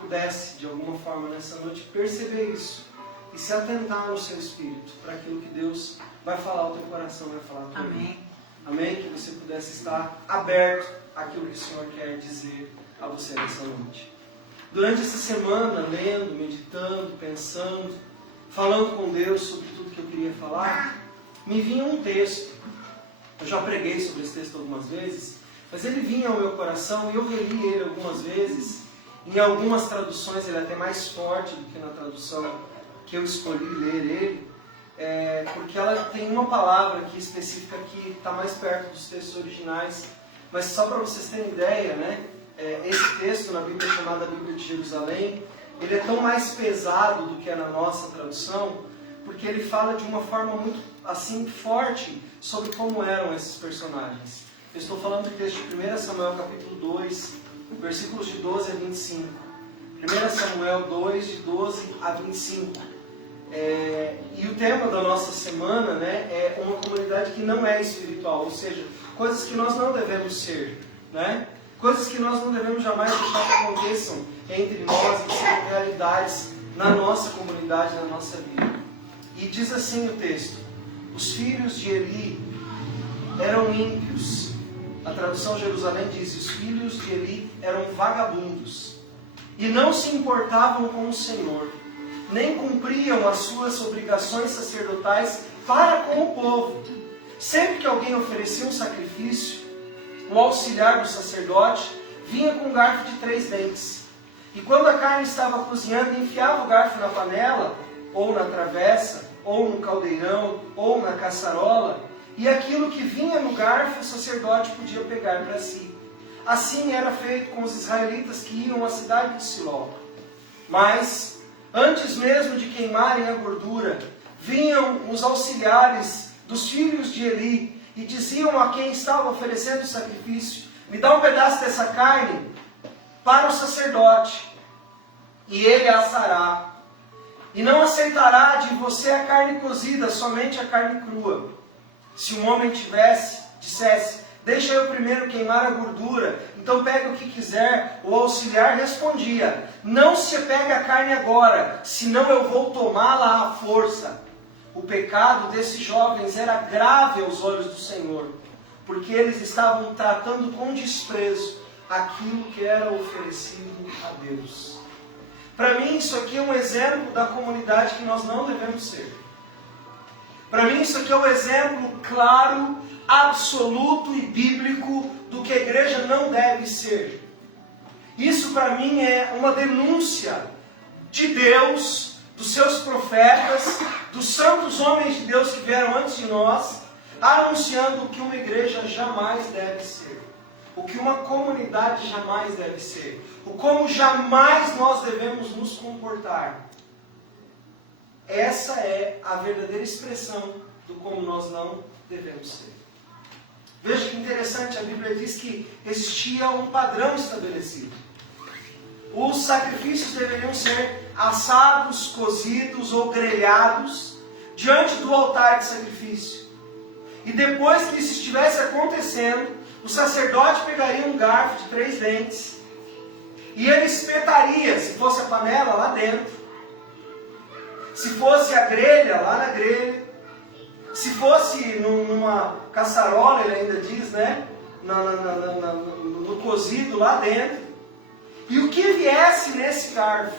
pudesse, de alguma forma, nessa noite, perceber isso e se atentar no seu espírito para aquilo que Deus vai falar ao teu coração, vai falar ao teu Amém. Amém? Que você pudesse estar aberto àquilo que o Senhor quer dizer a você nessa noite. Durante essa semana, lendo, meditando, pensando, falando com Deus sobre tudo que eu queria falar, me vinha um texto. Eu já preguei sobre esse texto algumas vezes, mas ele vinha ao meu coração e eu reli ele algumas vezes. Em algumas traduções ele é até mais forte do que na tradução que eu escolhi ler ele, porque ela tem uma palavra aqui específica que está mais perto dos textos originais. Mas só para vocês terem ideia, né? Esse texto na Bíblia chamada Bíblia de Jerusalém, ele é tão mais pesado do que é na nossa tradução, porque ele fala de uma forma muito assim forte sobre como eram esses personagens. Eu estou falando do texto de 1 Samuel capítulo 2, versículos de 12 a 25. 1 Samuel 2, de 12 a 25. E o tema da nossa semana, né, é uma comunidade que não é espiritual, ou seja, coisas que nós não devemos ser, né? Coisas que nós não devemos jamais deixar que aconteçam entre nós e serem realidades na nossa comunidade, na nossa vida. E diz assim o texto: os filhos de Eli eram ímpios. A tradução Jerusalém diz: os filhos de Eli eram vagabundos e não se importavam com o Senhor, nem cumpriam as suas obrigações sacerdotais para com o povo. Sempre que alguém oferecia um sacrifício, o auxiliar do sacerdote vinha com um garfo de 3 dentes. E quando a carne estava cozinhando, enfiava o garfo na panela, ou na travessa, ou no caldeirão, ou na caçarola, e aquilo que vinha no garfo o sacerdote podia pegar para si. Assim era feito com os israelitas que iam à cidade de Siló. Mas, antes mesmo de queimarem a gordura, vinham os auxiliares dos filhos de Eli e diziam a quem estava oferecendo o sacrifício: me dá um pedaço dessa carne para o sacerdote, e ele a assará. E não aceitará de você a carne cozida, somente a carne crua. Se um homem dissesse: deixa eu primeiro queimar a gordura, então pega o que quiser, o auxiliar respondia: não se pegue a carne agora, senão eu vou tomá-la à força. O pecado desses jovens era grave aos olhos do Senhor, porque eles estavam tratando com desprezo aquilo que era oferecido a Deus. Para mim, isso aqui é um exemplo da comunidade que nós não devemos ser. Para mim, isso aqui é um exemplo claro, absoluto e bíblico do que a igreja não deve ser. Isso, para mim, é uma denúncia de Deus, dos seus profetas, dos santos homens de Deus que vieram antes de nós, anunciando o que uma igreja jamais deve ser, o que uma comunidade jamais deve ser, o como jamais nós devemos nos comportar. Essa é a verdadeira expressão do como nós não devemos ser. Veja que interessante, a Bíblia diz que existia um padrão estabelecido. Os sacrifícios deveriam ser assados, cozidos ou grelhados diante do altar de sacrifício. E depois que isso estivesse acontecendo, o sacerdote pegaria um garfo de 3 dentes e ele espetaria, se fosse a panela, lá dentro. Se fosse a grelha, lá na grelha. Se fosse numa caçarola, ele ainda diz, né? No cozido, lá dentro. E o que viesse nesse garfo,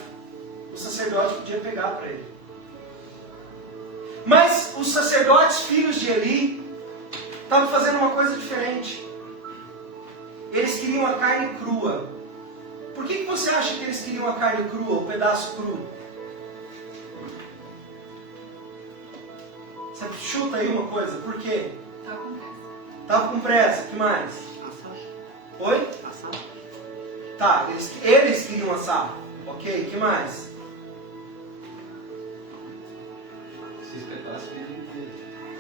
o sacerdote podia pegar para ele. Mas os sacerdotes, filhos de Eli, estavam fazendo uma coisa diferente. Eles queriam a carne crua. Por que você acha que eles queriam a carne crua, o pedaço cru? Você chuta aí uma coisa, por quê? Estava com pressa. Estava com pressa, o que mais? Assar. Oi? Assar. Tá, eles queriam assar. Ok, o que mais? Se espetasse, ele inteiro.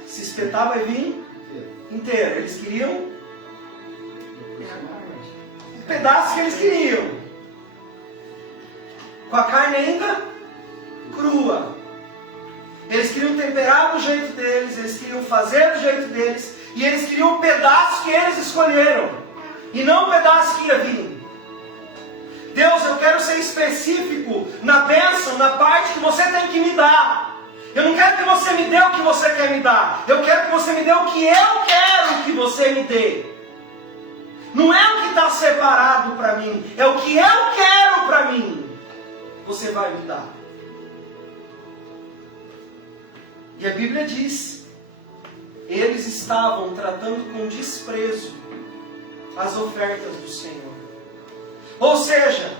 Se espetar vai vir inteiro. Eles queriam o pedaço que eles queriam. Com a carne ainda crua. Eles queriam temperar do jeito deles, eles queriam fazer do jeito deles, e eles queriam o pedaço que eles escolheram, e não o pedaço que ia vir. Deus, eu quero ser específico na bênção, na parte que você tem que me dar. Eu não quero que você me dê o que você quer me dar. Eu quero que você me dê o que eu quero que você me dê. Não é o que está separado para mim, é o que eu quero para mim. Você vai me dar. E a Bíblia diz, eles estavam tratando com desprezo as ofertas do Senhor. Ou seja,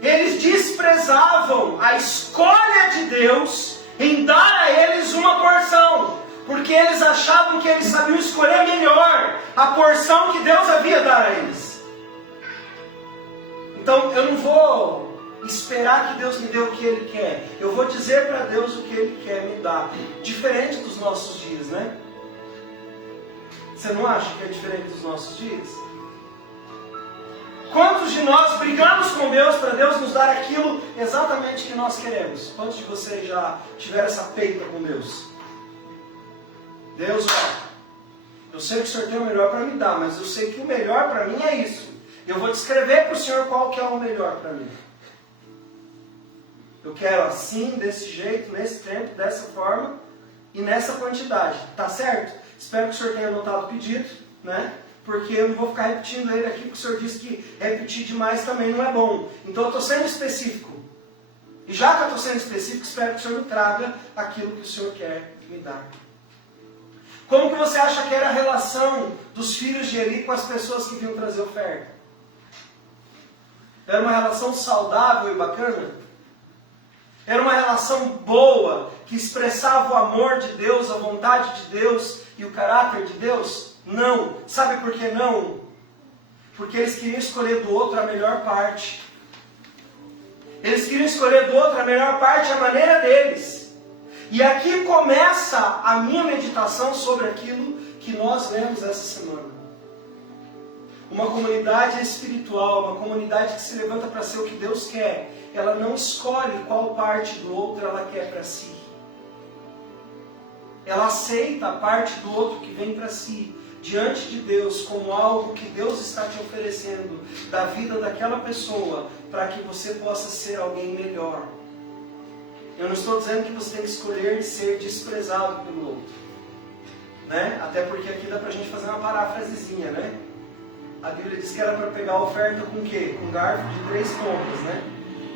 eles desprezavam a escolha de Deus em dar a eles uma porção, porque eles achavam que eles sabiam escolher melhor a porção que Deus havia dado a eles. Então eu não vou esperar que Deus me dê o que Ele quer. Eu vou dizer para Deus o que Ele quer me dar. Diferente dos nossos dias, né? Você não acha que é diferente dos nossos dias? Quantos de nós brigamos com Deus para Deus nos dar aquilo exatamente que nós queremos? Quantos de vocês já tiveram essa peita com Deus? Deus, ó, eu sei que o Senhor tem o melhor para me dar, mas eu sei que o melhor para mim é isso. Eu vou descrever para o Senhor qual que é o melhor para mim. Eu quero assim, desse jeito, nesse tempo, dessa forma e nessa quantidade. Tá certo? Espero que o Senhor tenha anotado o pedido, né? Porque eu não vou ficar repetindo ele aqui, porque o Senhor disse que repetir demais também não é bom. Então eu estou sendo específico. E já que eu estou sendo específico, espero que o Senhor me traga aquilo que o Senhor quer me dar. Como que você acha que era a relação dos filhos de Eli com as pessoas que vinham trazer oferta? Era uma relação saudável e bacana? Era uma relação boa, que expressava o amor de Deus, a vontade de Deus e o caráter de Deus? Não. Sabe por que não? Porque eles queriam escolher do outro a melhor parte. Eles queriam escolher do outro a melhor parte, a maneira deles. E aqui começa a minha meditação sobre aquilo que nós lemos essa semana. Uma comunidade espiritual, uma comunidade que se levanta para ser o que Deus quer, ela não escolhe qual parte do outro ela quer para si. Ela aceita a parte do outro que vem para si, diante de Deus, como algo que Deus está te oferecendo da vida daquela pessoa, para que você possa ser alguém melhor. Eu não estou dizendo que você tem que escolher ser desprezado pelo outro, né? Até porque aqui dá para a gente fazer uma paráfrasezinha, né? A Bíblia diz que era para pegar a oferta com o quê? Com garfo de 3 pontas, né?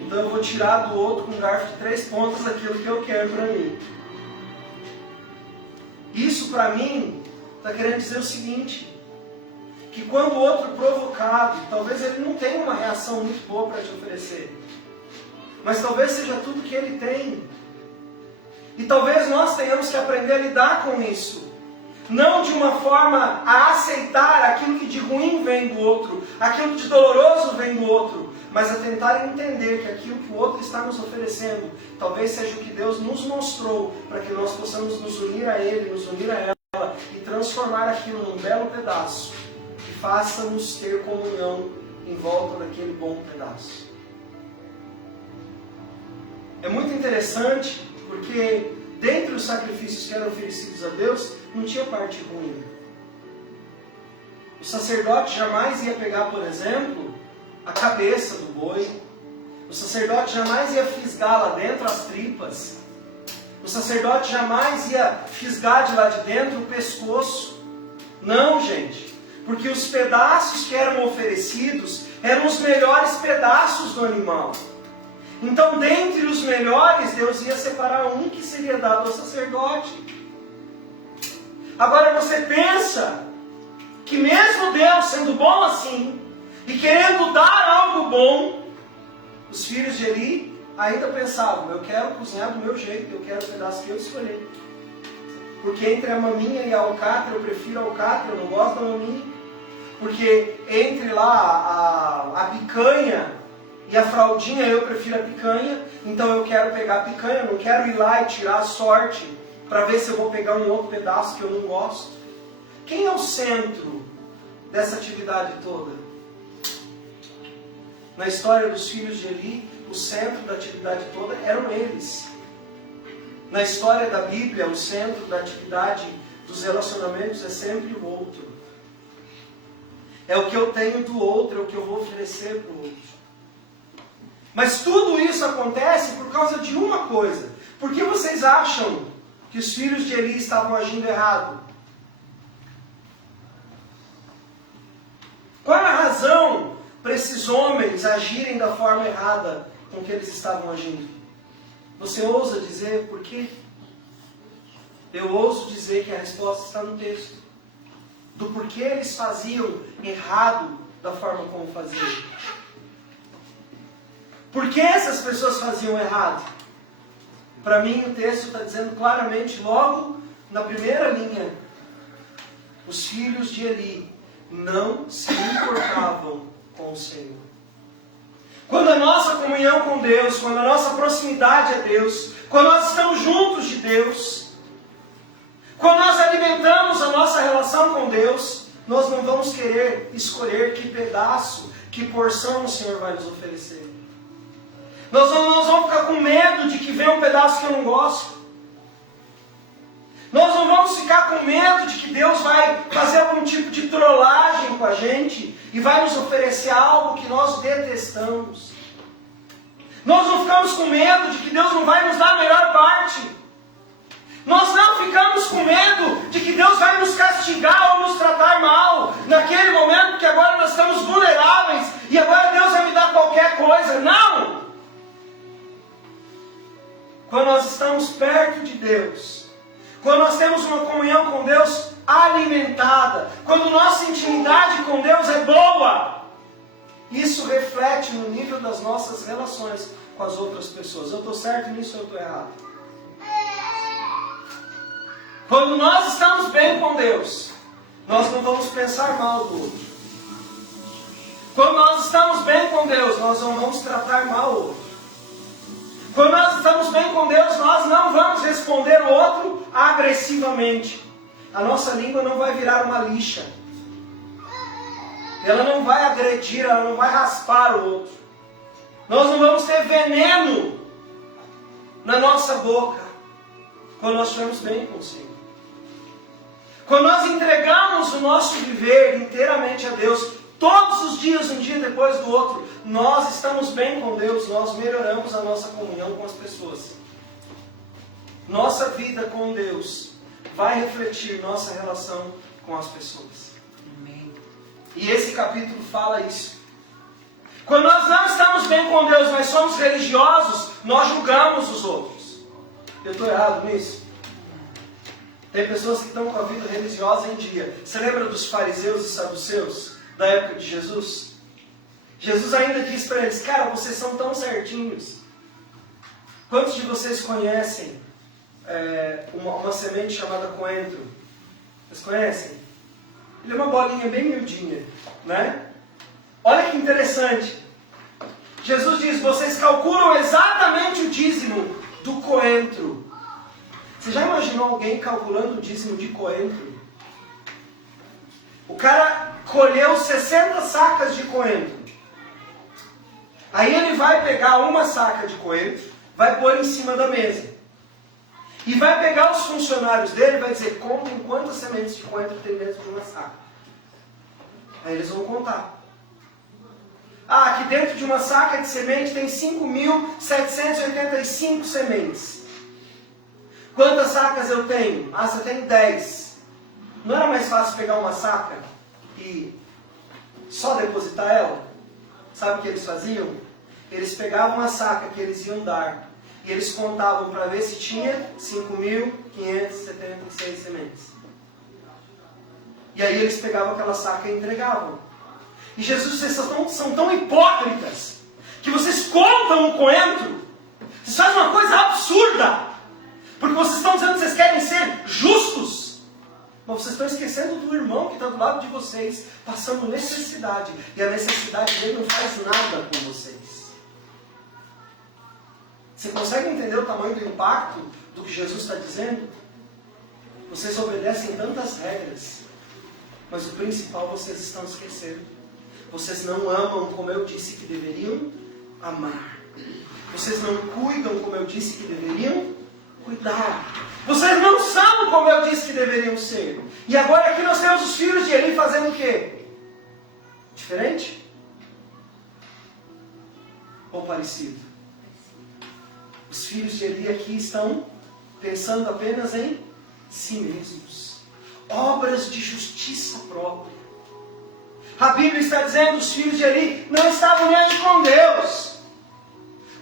Então eu vou tirar do outro com garfo de 3 pontas aquilo que eu quero para mim. Isso para mim está querendo dizer o seguinte, que quando o outro provocado, talvez ele não tenha uma reação muito boa para te oferecer, mas talvez seja tudo que ele tem. E talvez nós tenhamos que aprender a lidar com isso. Não de uma forma a aceitar aquilo que de ruim vem do outro, aquilo que de doloroso vem do outro, mas a tentar entender que aquilo que o outro está nos oferecendo, talvez seja o que Deus nos mostrou, para que nós possamos nos unir a Ele, nos unir a ela, e transformar aquilo num belo pedaço, que faça-nos ter comunhão em volta daquele bom pedaço. É muito interessante, porque dentre os sacrifícios que eram oferecidos a Deus, não tinha parte ruim. O sacerdote jamais ia pegar, por exemplo, a cabeça do boi. O sacerdote jamais ia fisgar lá dentro as tripas. O sacerdote jamais ia fisgar de lá de dentro o pescoço. Não, gente. Porque os pedaços que eram oferecidos eram os melhores pedaços do animal. Então, dentre os melhores, Deus ia separar um que seria dado ao sacerdote. Agora você pensa que mesmo Deus sendo bom assim, e querendo dar algo bom, os filhos de Eli ainda pensavam, eu quero cozinhar do meu jeito, eu quero o pedaço que eu escolhi. Porque entre a maminha e a alcatra, eu prefiro a alcatra, eu não gosto da maminha. Porque entre lá a picanha e a fraldinha, eu prefiro a picanha, então eu quero pegar a picanha, eu não quero ir lá e tirar a sorte para ver se eu vou pegar um outro pedaço que eu não gosto. Quem é o centro dessa atividade toda? Na história dos filhos de Eli, o centro da atividade toda eram eles. Na história da Bíblia, o centro da atividade dos relacionamentos é sempre o outro. É o que eu tenho do outro, é o que eu vou oferecer para o outro. Mas tudo isso acontece por causa de uma coisa. Por que vocês acham que os filhos de Eli estavam agindo errado? Qual era a razão para esses homens agirem da forma errada com que eles estavam agindo? Você ousa dizer por quê? Eu ouso dizer que a resposta está no texto. Do porquê eles faziam errado da forma como faziam. Por que essas pessoas faziam errado? Para mim o texto está dizendo claramente, logo na primeira linha, os filhos de Eli não se importavam com o Senhor. Quando a nossa comunhão com Deus, quando a nossa proximidade a Deus, quando nós estamos juntos de Deus, quando nós alimentamos a nossa relação com Deus, nós não vamos querer escolher que pedaço, que porção o Senhor vai nos oferecer. Nós não vamos ficar com medo de que venha um pedaço que eu não gosto. Nós não vamos ficar com medo de que Deus vai fazer algum tipo de trollagem com a gente e vai nos oferecer algo que nós detestamos. Nós não ficamos com medo de que Deus não vai nos dar a melhor parte. Nós não ficamos com medo de que Deus vai nos castigar ou nos tratar mal naquele momento que agora nós estamos vulneráveis e agora Deus vai me dar qualquer coisa. Não! Quando nós estamos perto de Deus, quando nós temos uma comunhão com Deus alimentada, quando nossa intimidade com Deus é boa, isso reflete no nível das nossas relações com as outras pessoas. Eu estou certo nisso ou eu estou errado? Quando nós estamos bem com Deus, nós não vamos pensar mal do outro. Quando nós estamos bem com Deus, nós não vamos tratar mal o outro. Quando nós estamos bem com Deus, nós não vamos responder o outro agressivamente. A nossa língua não vai virar uma lixa. Ela não vai agredir, ela não vai raspar o outro. Nós não vamos ter veneno na nossa boca quando nós estivermos bem com o Senhor. Quando nós entregamos o nosso viver inteiramente a Deus, todos os dias, um dia depois do outro, nós estamos bem com Deus, nós melhoramos a nossa comunhão com as pessoas. Nossa vida com Deus vai refletir nossa relação com as pessoas. Amém. E esse capítulo fala isso. Quando nós não estamos bem com Deus, mas somos religiosos, nós julgamos os outros. Eu estou errado nisso? Tem pessoas que estão com a vida religiosa em dia. Você lembra dos fariseus e saduceus da época de Jesus? Jesus ainda disse para eles, cara, vocês são tão certinhos. Quantos de vocês conhecem uma semente chamada coentro? Vocês conhecem? Ele é uma bolinha bem miudinha, né? Olha que interessante. Jesus diz, vocês calculam exatamente o dízimo do coentro. Você já imaginou alguém calculando o dízimo de coentro? O cara colheu 60 sacas de coentro. Aí ele vai pegar uma saca de coentro, vai pôr em cima da mesa. E vai pegar os funcionários dele e vai dizer, contem quantas sementes de coentro tem dentro de uma saca. Aí eles vão contar. Ah, aqui dentro de uma saca de semente tem 5.785 sementes. Quantas sacas eu tenho? Ah, você tem 10. Não era mais fácil pegar uma saca e só depositar ela? Sabe o que eles faziam? Eles pegavam a saca que eles iam dar e eles contavam para ver se tinha 5.576 sementes. E aí eles pegavam aquela saca e entregavam. E Jesus, vocês são tão hipócritas que vocês contam o coentro. Vocês fazem uma coisa absurda. Porque vocês estão dizendo que vocês querem ser justos. Mas vocês estão esquecendo do irmão que está do lado de vocês, passando necessidade. E a necessidade dele não faz nada com vocês. Você consegue entender o tamanho do impacto do que Jesus está dizendo? Vocês obedecem tantas regras, mas o principal vocês estão esquecendo. Vocês não amam como eu disse que deveriam amar. Vocês não cuidam como eu disse que deveriam cuidar. Vocês não são como eu disse que deveriam ser. E agora aqui nós temos os filhos de Eli fazendo o quê? Diferente? ou parecido? Os filhos de Eli aqui estão pensando apenas em si mesmos. Obras de justiça própria. A Bíblia está dizendo que os filhos de Eli não estavam nem aí com Deus.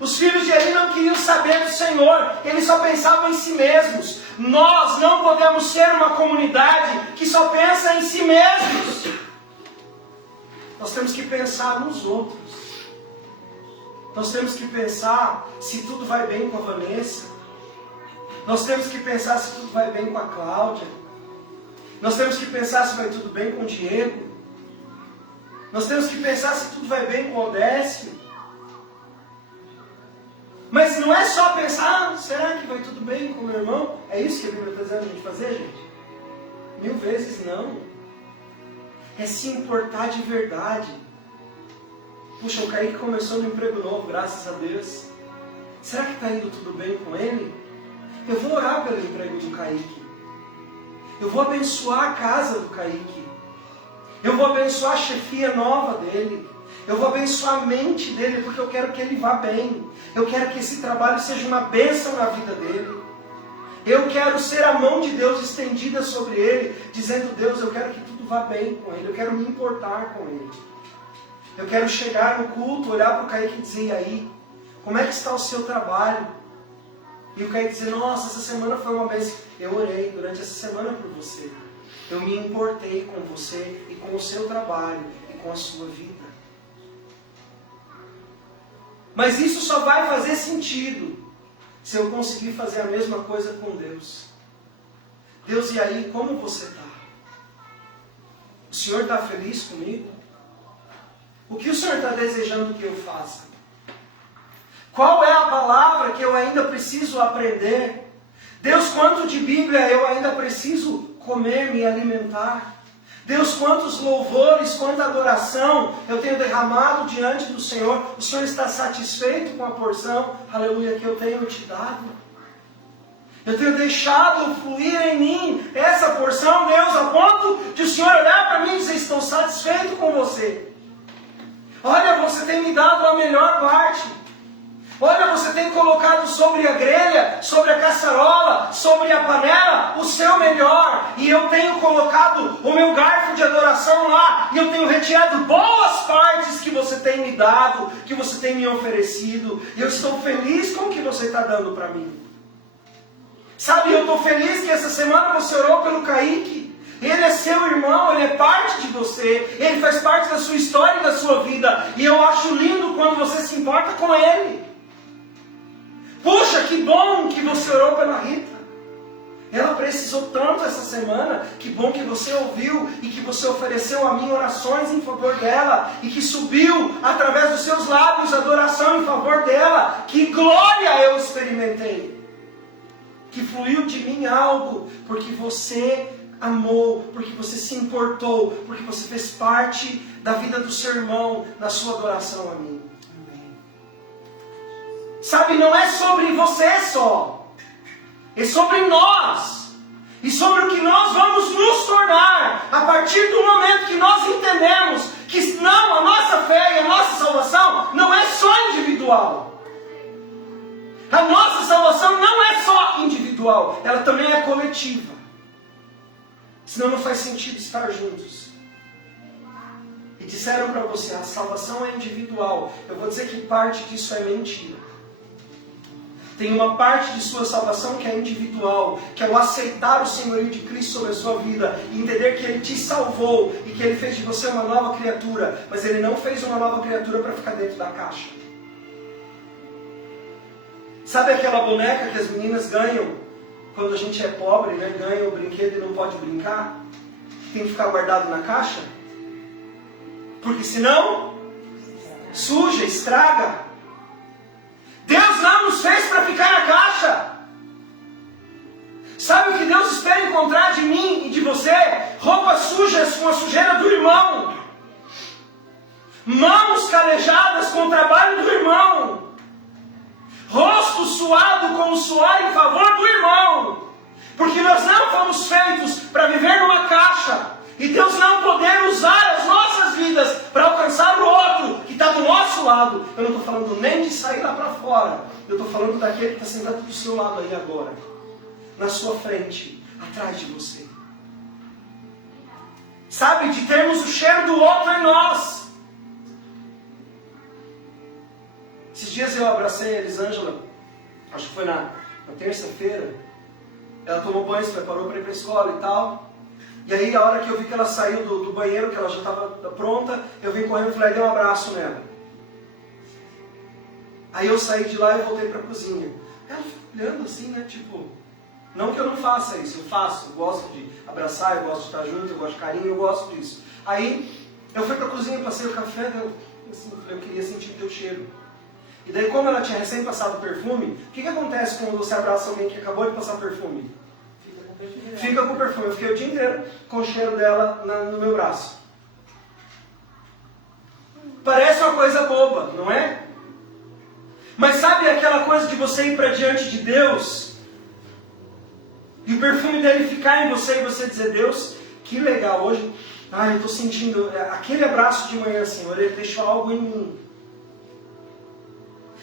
Os filhos de Eli não queriam saber do Senhor. Eles só pensavam em si mesmos. Nós não podemos ser uma comunidade que só pensa em si mesmos. Nós temos que pensar nos outros. Nós temos que pensar se tudo vai bem com a Vanessa. Nós temos que pensar se tudo vai bem com a Cláudia. Nós temos que pensar se vai tudo bem com o Diego. Nós temos que pensar se tudo vai bem com o Odécio. Mas não é só pensar, será que vai tudo bem com o meu irmão? É isso que a Bíblia está dizendo a gente fazer, gente? 1000 vezes não. É se importar de verdade. Puxa, o Kaique começou no emprego novo, graças a Deus. Será que está indo tudo bem com ele? Eu vou orar pelo emprego do Kaique. Eu vou abençoar a casa do Kaique. Eu vou abençoar a chefia nova dele. Eu vou abençoar a mente dele, porque eu quero que ele vá bem. Eu quero que esse trabalho seja uma bênção na vida dele. Eu quero ser a mão de Deus estendida sobre ele, dizendo: Deus, eu quero que tudo vá bem com ele. Eu quero me importar com ele. Eu quero chegar no culto, olhar para o Kaique e dizer: e aí, como é que está o seu trabalho? E o Kaique dizer: nossa, essa semana foi uma bênção. Eu orei durante essa semana por você. Eu me importei com você e com o seu trabalho e com a sua vida. Mas isso só vai fazer sentido se eu conseguir fazer a mesma coisa com Deus. Deus, e aí, como você está? O Senhor está feliz comigo? O que o Senhor está desejando que eu faça? Qual é a palavra que eu ainda preciso aprender? Deus, quanto de Bíblia eu ainda preciso comer, me alimentar? Deus, quantos louvores, quanta adoração eu tenho derramado diante do Senhor? O Senhor está satisfeito com a porção, aleluia, que eu tenho te dado? Eu tenho deixado fluir em mim essa porção, Deus, a ponto de o Senhor olhar para mim e dizer: estou satisfeito com você. Olha, você tem me dado a melhor parte. Olha, você tem colocado sobre a grelha, sobre a caçarola, sobre a panela, o seu melhor. E eu tenho colocado o meu garfo de adoração lá. E eu tenho retirado boas partes que você tem me dado, que você tem me oferecido. E eu estou feliz com o que você está dando para mim. Sabe, eu estou feliz que essa semana você orou pelo Kaique. Ele é seu irmão, ele é parte de você. Ele faz parte da sua história e da sua vida. E eu acho lindo quando você se importa com ele. Puxa, que bom que você orou pela Rita. Ela precisou tanto essa semana. Que bom que você ouviu e que você ofereceu a mim orações em favor dela. E que subiu através dos seus lábios adoração em favor dela. Que glória eu experimentei. Que fluiu de mim algo porque você amou, porque você se importou, porque você fez parte da vida do seu irmão na sua adoração a mim. Sabe, não é sobre você só. É sobre nós. E sobre o que nós vamos nos tornar a partir do momento que nós entendemos que não, a nossa fé e a nossa salvação não é só individual. A nossa salvação não é só individual, ela também é coletiva. Senão não faz sentido estar juntos. E disseram para você: a salvação é individual. Eu vou dizer que parte disso é mentira. Tem uma parte de sua salvação que é individual, que é o aceitar o senhorio de Cristo sobre a sua vida, e entender que Ele te salvou e que Ele fez de você uma nova criatura, mas Ele não fez uma nova criatura para ficar dentro da caixa. Sabe aquela boneca que as meninas ganham quando a gente é pobre, né? Ganha o brinquedo e não pode brincar? Tem que ficar guardado na caixa? Porque senão suja, estraga. Deus não nos fez para ficar na caixa. Sabe o que Deus espera encontrar de mim e de você? Roupas sujas com a sujeira do irmão. Mãos calejadas com o trabalho do irmão. Rosto suado com o suor em favor do irmão. Porque nós não fomos feitos para viver numa caixa. E Deus não poder usar as nossas vidas para alcançar o outro que está está do nosso lado, eu não estou falando nem de sair lá para fora. Eu estou falando daquele que está sentado do seu lado aí agora. Na sua frente, atrás de você. Sabe, de termos o cheiro do outro em nós. Esses dias eu abracei a Elisângela, acho que foi na terça-feira. Ela tomou banho, se preparou para ir para a escola e tal. E aí, a hora que eu vi que ela saiu do banheiro, que ela já estava pronta, eu vim correndo e falei, dei um abraço nela. Aí eu saí de lá e voltei para a cozinha. Ela ficou olhando assim, né, tipo... Não que eu não faça isso, eu faço. Eu gosto de abraçar, eu gosto de estar junto, eu gosto de carinho, eu gosto disso. Aí, eu fui para a cozinha, passei o café, eu queria sentir o teu cheiro. E daí, como ela tinha recém passado perfume, o que acontece quando você abraça alguém que acabou de passar perfume? Fica com perfume. Eu fiquei o dia inteiro com o cheiro dela no meu braço. Parece uma coisa boba, não é? Mas sabe aquela coisa de você ir para diante de Deus e o perfume dele ficar em você e você dizer, Deus, que legal, hoje, eu estou sentindo aquele abraço de manhã, Senhor, ele deixou algo em mim.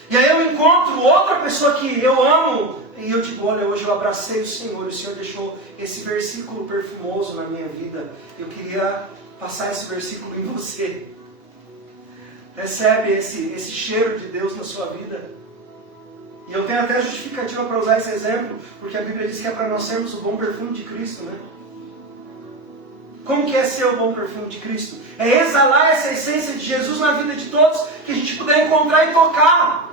E aí eu encontro outra pessoa que eu amo e eu digo, olha, hoje eu abracei o Senhor, e o Senhor deixou esse versículo perfumoso na minha vida. Eu queria passar esse versículo em você. Recebe esse cheiro de Deus na sua vida. E eu tenho até justificativa para usar esse exemplo, porque a Bíblia diz que é para nós sermos o bom perfume de Cristo, né? Como que é ser o bom perfume de Cristo? É exalar essa essência de Jesus na vida de todos que a gente puder encontrar e tocar.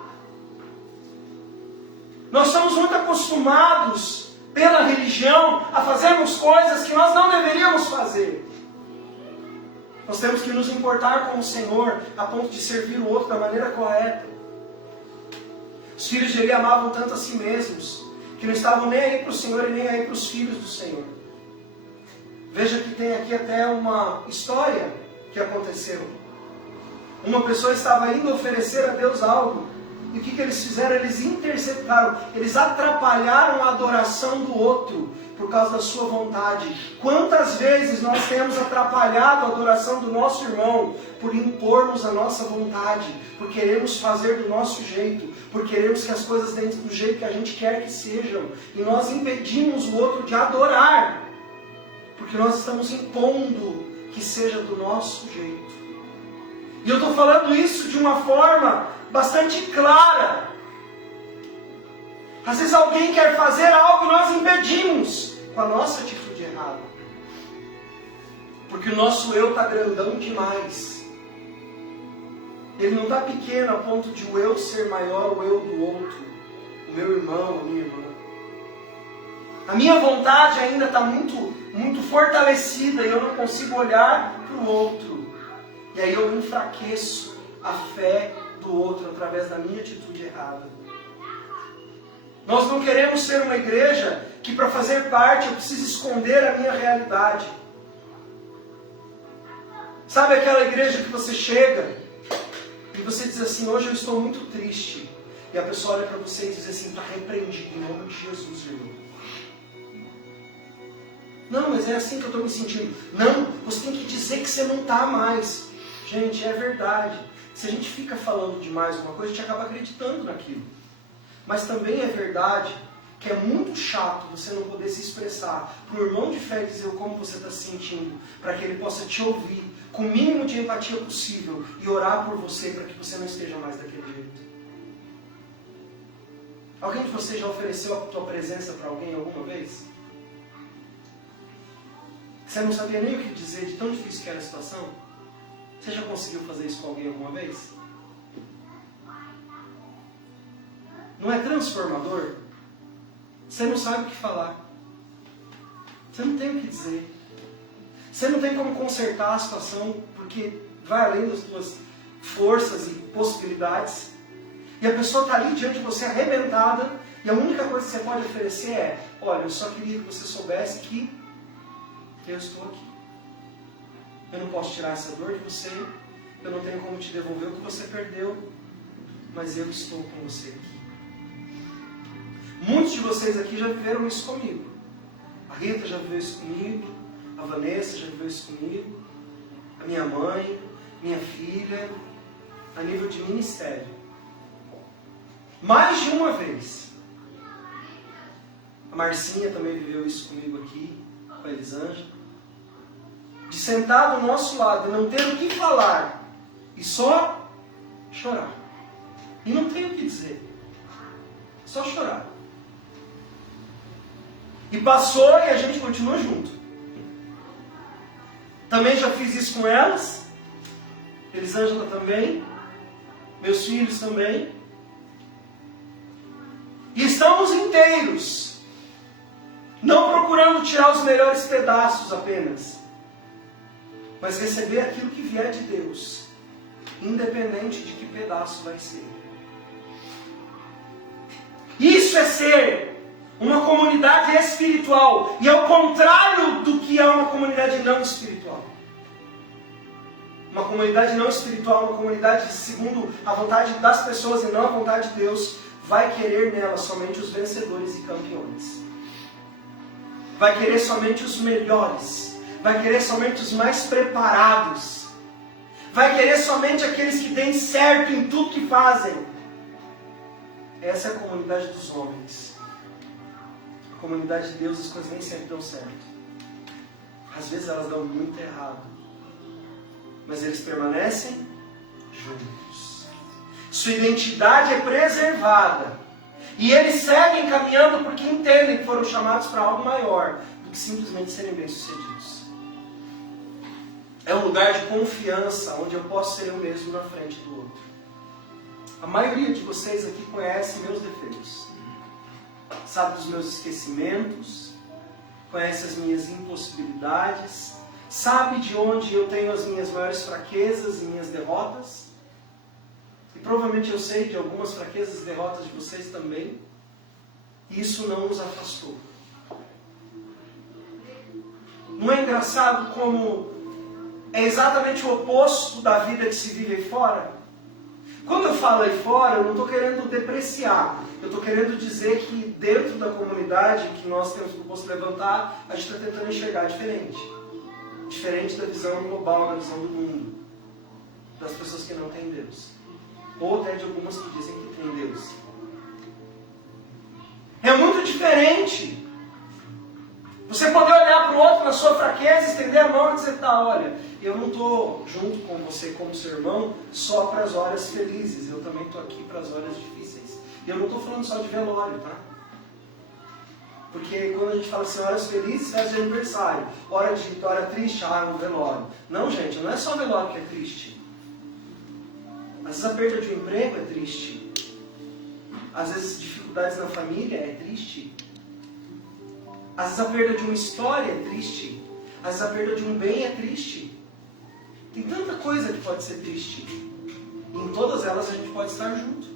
Nós somos muito acostumados, pela religião, a fazermos coisas que nós não deveríamos fazer. Nós temos que nos importar com o Senhor, a ponto de servir o outro da maneira correta. Os filhos de Eli amavam tanto a si mesmos, que não estavam nem aí para o Senhor e nem aí para os filhos do Senhor. Veja que tem aqui até uma história que aconteceu. Uma pessoa estava indo oferecer a Deus algo. E o que eles fizeram? Eles interceptaram, eles atrapalharam a adoração do outro por causa da sua vontade. Quantas vezes nós temos atrapalhado a adoração do nosso irmão por impormos a nossa vontade, por queremos fazer do nosso jeito, por queremos que as coisas deem do jeito que a gente quer que sejam, e nós impedimos o outro de adorar, porque nós estamos impondo que seja do nosso jeito. E eu estou falando isso de uma forma bastante clara. Às vezes alguém quer fazer algo e nós impedimos com a nossa atitude errada. Porque o nosso eu está grandão demais. Ele não está pequeno a ponto de o eu ser maior, o eu do outro, o meu irmão, a minha irmã. A minha vontade ainda está muito fortalecida e eu não consigo olhar para o outro. E aí eu enfraqueço a fé do outro através da minha atitude errada. Nós não queremos ser uma igreja que para fazer parte eu preciso esconder a minha realidade. Sabe aquela igreja que você chega e você diz assim, hoje eu estou muito triste. E a pessoa olha para você e diz assim, está repreendido em nome de Jesus, irmão. Não, mas é assim que eu estou me sentindo. Não, você tem que dizer que você não está mais. Gente, é verdade. Se a gente fica falando demais uma coisa, a gente acaba acreditando naquilo. Mas também é verdade que é muito chato você não poder se expressar para o irmão de fé dizer como você está se sentindo, para que ele possa te ouvir com o mínimo de empatia possível e orar por você para que você não esteja mais daquele jeito. Alguém de vocês já ofereceu a tua presença para alguém alguma vez? Você não sabia nem o que dizer de tão difícil que era a situação? Você já conseguiu fazer isso com alguém alguma vez? Não é transformador? Você não sabe o que falar. Você não tem o que dizer. Você não tem como consertar a situação, porque vai além das suas forças e possibilidades. E a pessoa está ali diante de você arrebentada, e a única coisa que você pode oferecer é, olha, eu só queria que você soubesse que eu estou aqui. Eu não posso tirar essa dor de você, eu não tenho como te devolver o que você perdeu, mas eu estou com você aqui. Muitos de vocês aqui já viveram isso comigo. A Rita já viveu isso comigo, a Vanessa já viveu isso comigo, a minha mãe, minha filha. a nível de ministério. Mais de uma vez. A Marcinha também viveu isso comigo aqui, com a Elisângela. De sentar do nosso lado e não ter o que falar, e só chorar. E não tem o que dizer. Só chorar. E passou e a gente continua junto. Também já fiz isso com elas. Elisângela também. Meus filhos também. E estamos inteiros. Não procurando tirar os melhores pedaços apenas. Mas receber aquilo que vier de Deus. Independente de que pedaço vai ser. Isso é ser uma comunidade espiritual. E é o contrário do que é uma comunidade não espiritual. Uma comunidade não espiritual, uma comunidade segundo a vontade das pessoas e não a vontade de Deus, vai querer nela somente os vencedores e campeões. Vai querer somente os melhores. Vai querer somente os mais preparados. Vai querer somente aqueles que deem certo em tudo que fazem. Essa é a comunidade dos homens. A comunidade de Deus, as coisas nem sempre dão certo. Às vezes elas dão muito errado. Mas eles permanecem juntos. Sua identidade é preservada. E eles seguem caminhando porque entendem que foram chamados para algo maior do que simplesmente serem bem-sucedidos. É um lugar de confiança, onde eu posso ser eu mesmo na frente do outro. A maioria de vocês aqui conhece meus defeitos. Sabe dos meus esquecimentos. Conhece as minhas impossibilidades. Sabe de onde eu tenho as minhas maiores fraquezas e minhas derrotas. E provavelmente eu sei de algumas fraquezas e derrotas de vocês também. E isso não nos afastou. Não é engraçado como é exatamente o oposto da vida que se vive aí fora? Quando eu falo aí fora, eu não estou querendo depreciar. Eu estou querendo dizer que dentro da comunidade que nós temos proposto levantar, a gente está tentando enxergar diferente. Diferente da visão global, da visão do mundo. Das pessoas que não têm Deus. Ou até de algumas que dizem que têm Deus. É muito diferente. Você poder olhar para o outro na sua fraqueza, estender a mão e dizer, tá, olha, eu não estou junto com você como seu irmão só para as horas felizes. Eu também estou aqui para as horas difíceis. E eu não estou falando só de velório, tá? Porque quando a gente fala assim, horas felizes, é de aniversário. Hora triste, é um velório. Não, gente, não é só velório que é triste. Às vezes a perda de um emprego é triste. Às vezes dificuldades na família é triste. Às vezes a perda de uma história é triste. Às vezes a perda de um bem é triste. Tem tanta coisa que pode ser triste. E em todas elas a gente pode estar junto.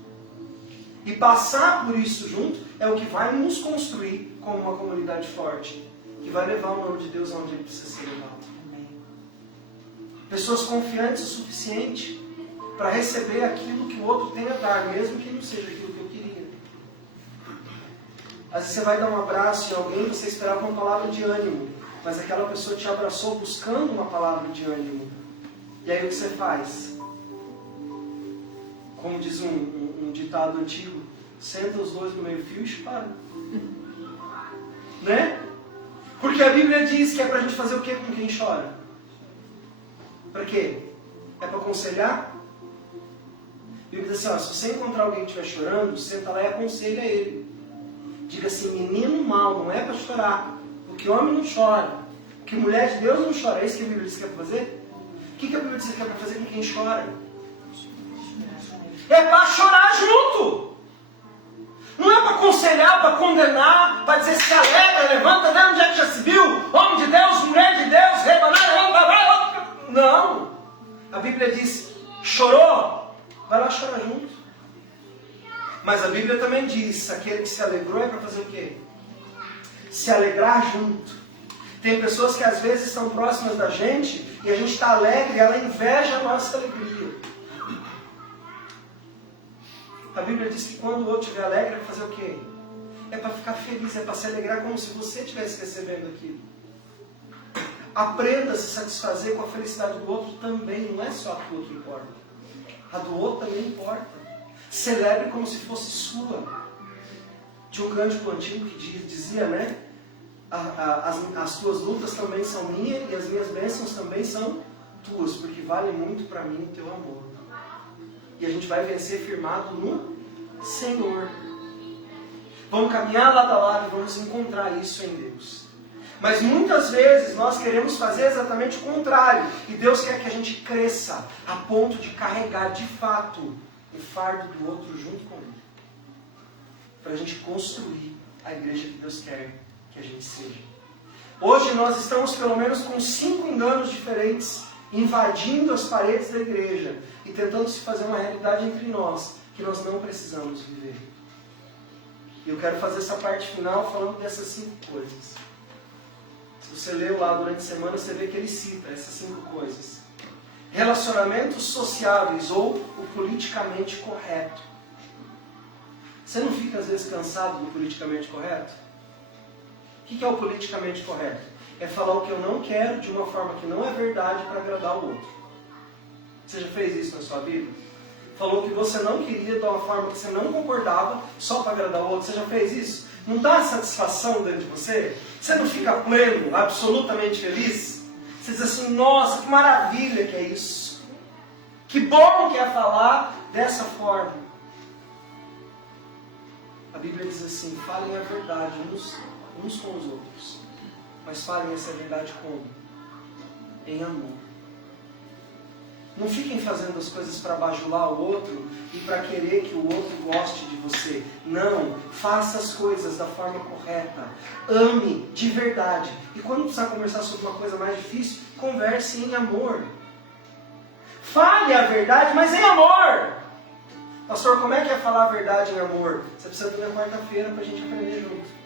E passar por isso junto é o que vai nos construir como uma comunidade forte. Que vai levar o nome de Deus aonde ele precisa ser levado. Pessoas confiantes o suficiente para receber aquilo que o outro tem a dar, mesmo que não seja aquilo que eu queria. Às vezes você vai dar um abraço em alguém e você esperava uma palavra de ânimo, mas aquela pessoa te abraçou buscando uma palavra de ânimo. E aí o que você faz? Como diz um ditado antigo, senta os dois no meio fio e chora. Né? Porque a Bíblia diz que é para a gente fazer o que com quem chora? Para quê? É para aconselhar? A Bíblia diz assim, ó, se você encontrar alguém que estiver chorando, senta lá e aconselha ele. Diga assim, menino mal, não é para chorar. Porque homem não chora. Porque mulher de Deus não chora. É isso que a Bíblia diz que é para fazer? O que a Bíblia diz que é para fazer com quem chora? É para chorar junto. Não é para aconselhar, para condenar, para dizer se alegra, levanta, né? Onde é que já se viu? Homem de Deus, mulher de Deus, não. A Bíblia diz, chorou? Vai lá chorar junto. Mas a Bíblia também diz, aquele que se alegrou é para fazer o quê? Se alegrar junto. Tem pessoas que às vezes estão próximas da gente e a gente está alegre e ela inveja a nossa alegria. A Bíblia diz que quando o outro estiver alegre, é para fazer o quê? É para ficar feliz, é para se alegrar como se você estivesse recebendo aquilo. Aprenda a se satisfazer com a felicidade do outro também, não é só a tua que importa. A do outro também importa. Celebre como se fosse sua. Tinha um cântico antigo que dizia, né? As tuas lutas também são minhas e as minhas bênçãos também são tuas, porque vale muito para mim o teu amor. E a gente vai vencer firmado no Senhor. Vamos caminhar lado a lado e vamos encontrar isso em Deus. Mas muitas vezes nós queremos fazer exatamente o contrário. E Deus quer que a gente cresça a ponto de carregar de fato o fardo do outro junto com Ele. Para a gente construir a igreja que Deus quer que a gente seja. Hoje nós estamos pelo menos com 5 enganos diferentes invadindo as paredes da igreja e tentando se fazer uma realidade entre nós que nós não precisamos viver. E eu quero fazer essa parte final falando dessas 5 coisas. Se você leu lá durante a semana, você vê que ele cita essas 5 coisas. Relacionamentos sociáveis ou o politicamente correto. Você não fica às vezes cansado do politicamente correto? O que é o politicamente correto? É falar o que eu não quero de uma forma que não é verdade para agradar o outro. Você já fez isso na sua vida? Falou que você não queria de uma forma que você não concordava só para agradar o outro. Você já fez isso? Não dá satisfação dentro de você? Você não fica pleno, absolutamente feliz? Você diz assim, nossa, que maravilha que é isso. Que bom que é falar dessa forma. A Bíblia diz assim, falem a verdade uns com os outros. Mas falem essa verdade como? Em amor. Não fiquem fazendo as coisas para bajular o outro e para querer que o outro goste de você. Não, faça as coisas da forma correta. Ame de verdade. E quando precisar conversar sobre uma coisa mais difícil, converse em amor. Fale a verdade, mas em amor. Pastor, como é que é falar a verdade em amor? Você precisa vir na quarta-feira para a gente aprender junto.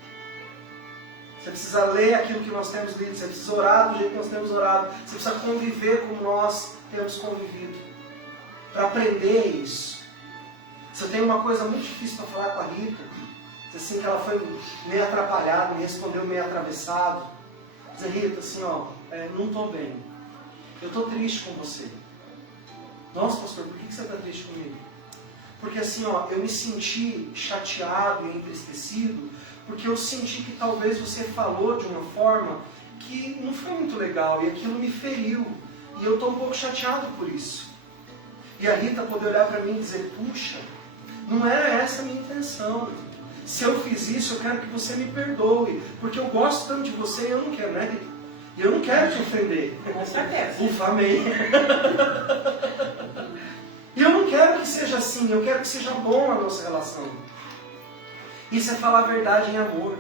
Você precisa ler aquilo que nós temos lido. Você precisa orar do jeito que nós temos orado. Você precisa conviver como nós temos convivido. Para aprender isso. Se eu tenho uma coisa muito difícil para falar com a Rita, assim que ela foi meio atrapalhada, me respondeu meio atravessado. Dizer, Rita, assim, não estou bem. Eu estou triste com você. Nossa, pastor, por que você está triste comigo? Porque assim, eu me senti chateado e entristecido, porque eu senti que talvez você falou de uma forma que não foi muito legal, e aquilo me feriu. E eu estou um pouco chateado por isso. E a Rita poder olhar para mim e dizer, puxa, não era essa a minha intenção. Se eu fiz isso, eu quero que você me perdoe, porque eu gosto tanto de você e eu não quero, né, Rita? E eu não quero te ofender. Com certeza. Ufa, amém. E eu não quero que seja assim, eu quero que seja bom a nossa relação. Isso é falar a verdade em amor.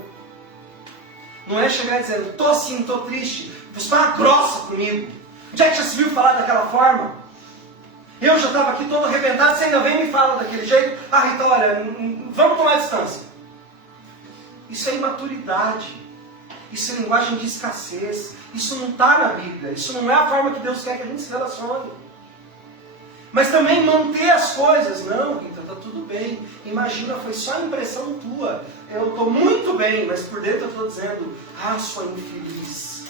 Não é chegar dizendo, estou assim, estou triste, você está grossa comigo. Onde é que já se viu falar daquela forma? Eu já estava aqui todo arrebentado, você ainda vem e me fala daquele jeito. Ah, Rita, olha, vamos tomar distância. Isso é imaturidade. Isso é linguagem de escassez. Isso não está na Bíblia. Isso não é a forma que Deus quer que a gente se relacione. Mas também manter as coisas. Não, Rita, está tudo bem. Imagina, foi só impressão tua. Eu estou muito bem, mas por dentro eu estou dizendo, ah, sua infeliz.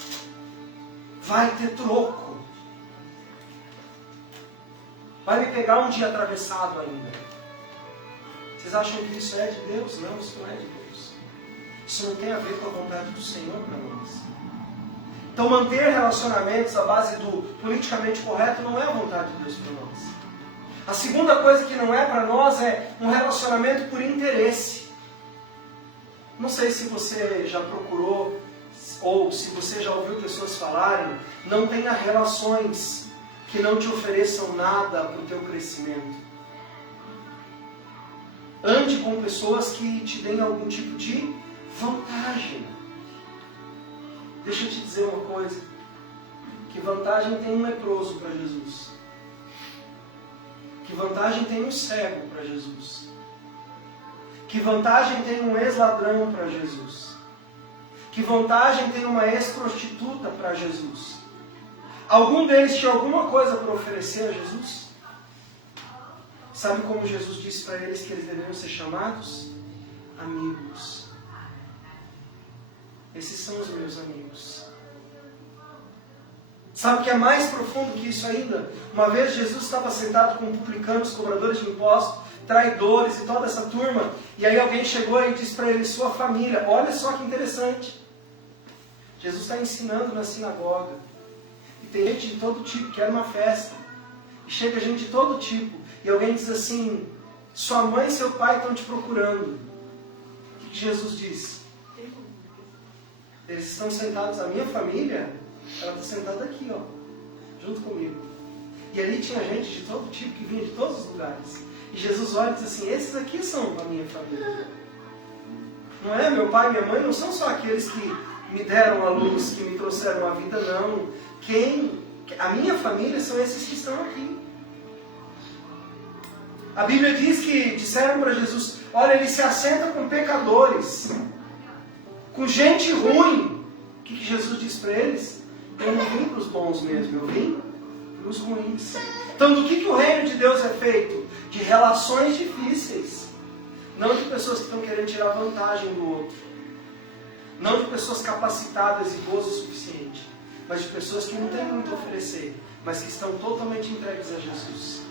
Vai ter troco. Vai me pegar um dia atravessado ainda. Vocês acham que isso é de Deus? Não, isso não é de Deus. Isso não tem a ver com a vontade do Senhor para nós. Então manter relacionamentos à base do politicamente correto não é a vontade de Deus para nós. A segunda coisa que não é para nós é um relacionamento por interesse. Não sei se você já procurou ou se você já ouviu pessoas falarem, não tenha relações que não te ofereçam nada para o teu crescimento. Ande com pessoas que te deem algum tipo de vantagem. Deixa eu te dizer uma coisa. Que vantagem tem um leproso para Jesus? Que vantagem tem um cego para Jesus? Que vantagem tem um ex-ladrão para Jesus? Que vantagem tem uma ex-prostituta para Jesus? Algum deles tinha alguma coisa para oferecer a Jesus? Sabe como Jesus disse para eles que eles deveriam ser chamados? Amigos. Esses são os meus amigos. Sabe o que é mais profundo que isso ainda? Uma vez Jesus estava sentado com publicanos, cobradores de impostos, traidores e toda essa turma, e aí alguém chegou e disse para ele, sua família, olha só que interessante. Jesus está ensinando na sinagoga, e tem gente de todo tipo, que era uma festa, e chega gente de todo tipo, e alguém diz assim, sua mãe e seu pai estão te procurando. O que Jesus diz? Eles estão sentados, a minha família, ela está sentada aqui, ó, junto comigo. E ali tinha gente de todo tipo, que vinha de todos os lugares. E Jesus olha e diz assim, esses aqui são a minha família. Não é? Meu pai e minha mãe não são só aqueles que me deram a luz, que me trouxeram a vida, não. A minha família são esses que estão aqui. A Bíblia diz que disseram para Jesus, olha, ele se assenta com pecadores, com gente ruim. O que Jesus diz para eles? Eu não vim para os bons mesmo, eu vim para os ruins. Então do que o reino de Deus é feito? De relações difíceis. Não de pessoas que estão querendo tirar vantagem do outro. Não de pessoas capacitadas e boas o suficiente. Mas de pessoas que não têm muito a oferecer, mas que estão totalmente entregues a Jesus.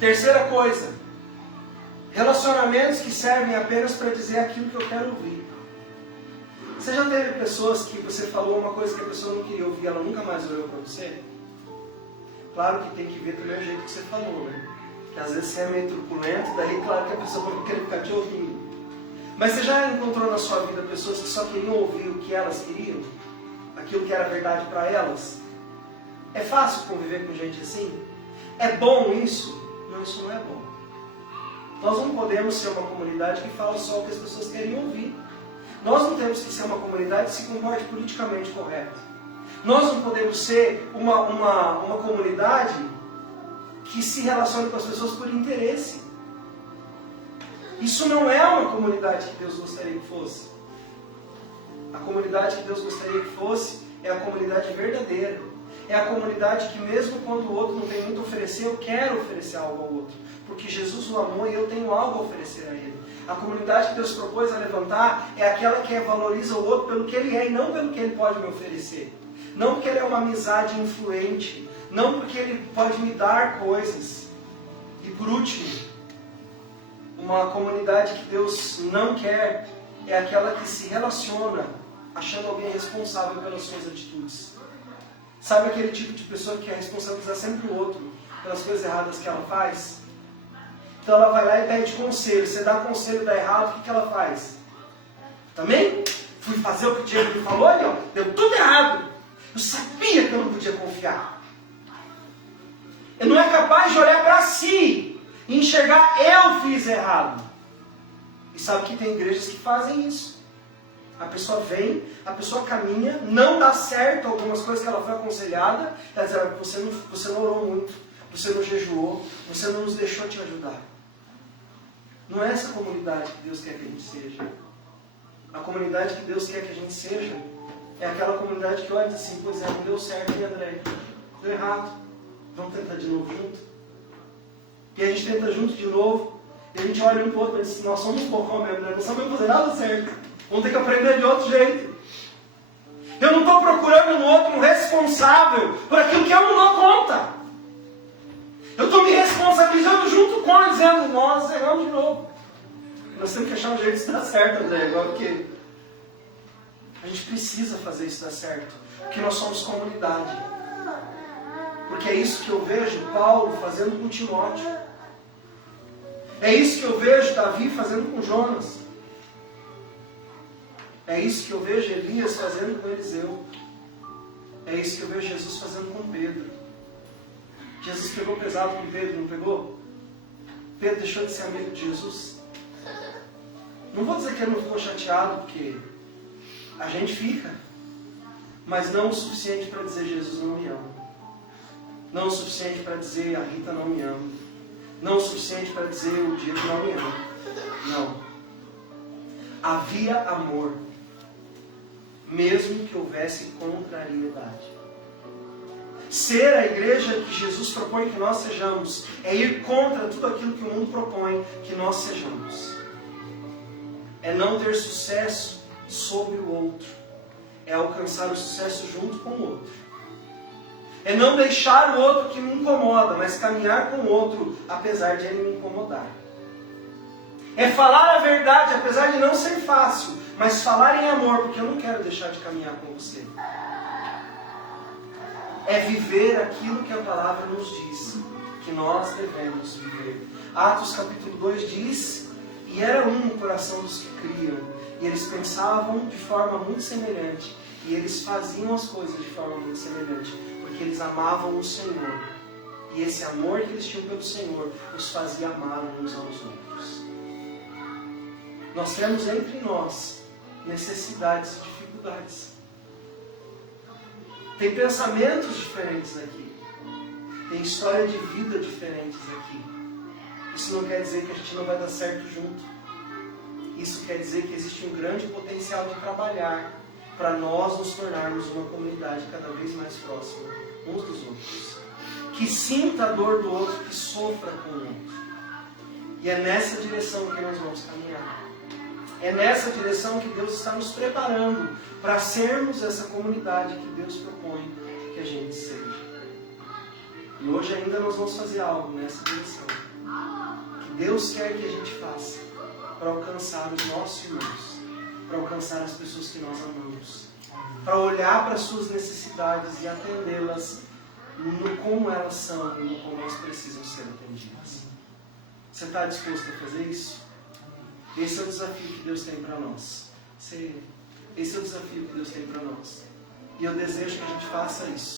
Terceira coisa. Relacionamentos que servem apenas para dizer aquilo que eu quero ouvir. Você já teve pessoas que você falou uma coisa que a pessoa não queria ouvir, ela nunca mais olhou para você? Claro que tem que ver também o jeito que você falou, né? Que às vezes você é meio truculento, daí claro que a pessoa vai querer ficar te ouvindo. Mas você já encontrou na sua vida pessoas que só queriam ouvir o que elas queriam? Aquilo que era verdade para elas? É fácil conviver com gente assim? É bom isso? Não, isso não é bom. Nós não podemos ser uma comunidade que fala só o que as pessoas querem ouvir. Nós não temos que ser uma comunidade que se comporte politicamente correto. Nós não podemos ser uma comunidade que se relacione com as pessoas por interesse. Isso não é uma comunidade que Deus gostaria que fosse. A comunidade que Deus gostaria que fosse é a comunidade verdadeira. É a comunidade que mesmo quando o outro não tem muito a oferecer, eu quero oferecer algo ao outro. Porque Jesus o amou e eu tenho algo a oferecer a ele. A comunidade que Deus propôs a levantar é aquela que valoriza o outro pelo que ele é e não pelo que ele pode me oferecer. Não porque ele é uma amizade influente. Não porque ele pode me dar coisas. E por último, uma comunidade que Deus não quer é aquela que se relaciona achando alguém responsável pelas suas atitudes. Sabe aquele tipo de pessoa que quer responsabilizar sempre o outro pelas coisas erradas que ela faz? Então ela vai lá e pede conselho. Você dá conselho, dá errado, o que ela faz? Também? Fui fazer o que o Diego me falou e ó, deu tudo errado. Eu sabia que eu não podia confiar. Ele não é capaz de olhar para si e enxergar, eu fiz errado. E sabe que tem igrejas que fazem isso. A pessoa vem, a pessoa caminha, não dá certo algumas coisas que ela foi aconselhada, ela diz, você não orou muito, você não jejuou, você não nos deixou te ajudar. Não é essa comunidade que Deus quer que a gente seja. A comunidade que Deus quer que a gente seja é aquela comunidade que olha e diz assim, pois é, não deu certo, hein, André? Deu errado. Vamos tentar de novo junto? E a gente tenta junto de novo, e a gente olha um para o outro e diz, nós somos um bocão mesmo, né? Não sabemos fazer nada certo. Vamos ter que aprender de outro jeito. Eu não estou procurando no outro um responsável por aquilo que eu não dou conta. Eu estou me responsabilizando junto com ele, dizendo, nós erramos de novo. Nós temos que achar um jeito de dar certo, André, agora porque a gente precisa fazer isso dar certo. Porque nós somos comunidade. Porque é isso que eu vejo Paulo fazendo com Timóteo. É isso que eu vejo Davi fazendo com Jonas. É isso que eu vejo Elias fazendo com Eliseu. É isso que eu vejo Jesus fazendo com Pedro. Jesus pegou pesado com Pedro, não pegou? Pedro deixou de ser amigo de Jesus. Não vou dizer que ele não ficou chateado, porque a gente fica. Mas não o suficiente para dizer Jesus não me ama. Não o suficiente para dizer a Rita não me ama. Não o suficiente para dizer o Diego não me ama. Não. Havia amor. Mesmo que houvesse contrariedade. Ser a igreja que Jesus propõe que nós sejamos é ir contra tudo aquilo que o mundo propõe que nós sejamos. É não ter sucesso sobre o outro. É alcançar o sucesso junto com o outro. É não deixar o outro que me incomoda, mas caminhar com o outro, apesar de ele me incomodar. É falar a verdade, apesar de não ser fácil, mas falar em amor, porque eu não quero deixar de caminhar com você. É viver aquilo que a palavra nos diz, que nós devemos viver. Atos capítulo 2 diz, e era um no coração dos que criam, e eles pensavam de forma muito semelhante, e eles faziam as coisas de forma muito semelhante, porque eles amavam o Senhor. E esse amor que eles tinham pelo Senhor os fazia amar uns aos outros. Nós temos entre nós necessidades e dificuldades. Tem pensamentos diferentes aqui. Tem história de vida diferentes aqui. Isso não quer dizer que a gente não vai dar certo junto. Isso quer dizer que existe um grande potencial de trabalhar para nós nos tornarmos uma comunidade cada vez mais próxima uns dos outros. Que sinta a dor do outro, que sofra com o outro. E é nessa direção que nós vamos caminhar. É nessa direção que Deus está nos preparando para sermos essa comunidade que Deus propõe que a gente seja. E hoje ainda nós vamos fazer algo nessa direção. Que Deus quer que a gente faça para alcançar os nossos irmãos, para alcançar as pessoas que nós amamos, para olhar para as suas necessidades e atendê-las no como elas são e no como elas precisam ser atendidas. Você está disposto a fazer isso? Esse é o desafio que Deus tem para nós. Esse é o desafio que Deus tem para nós. E eu desejo que a gente faça isso.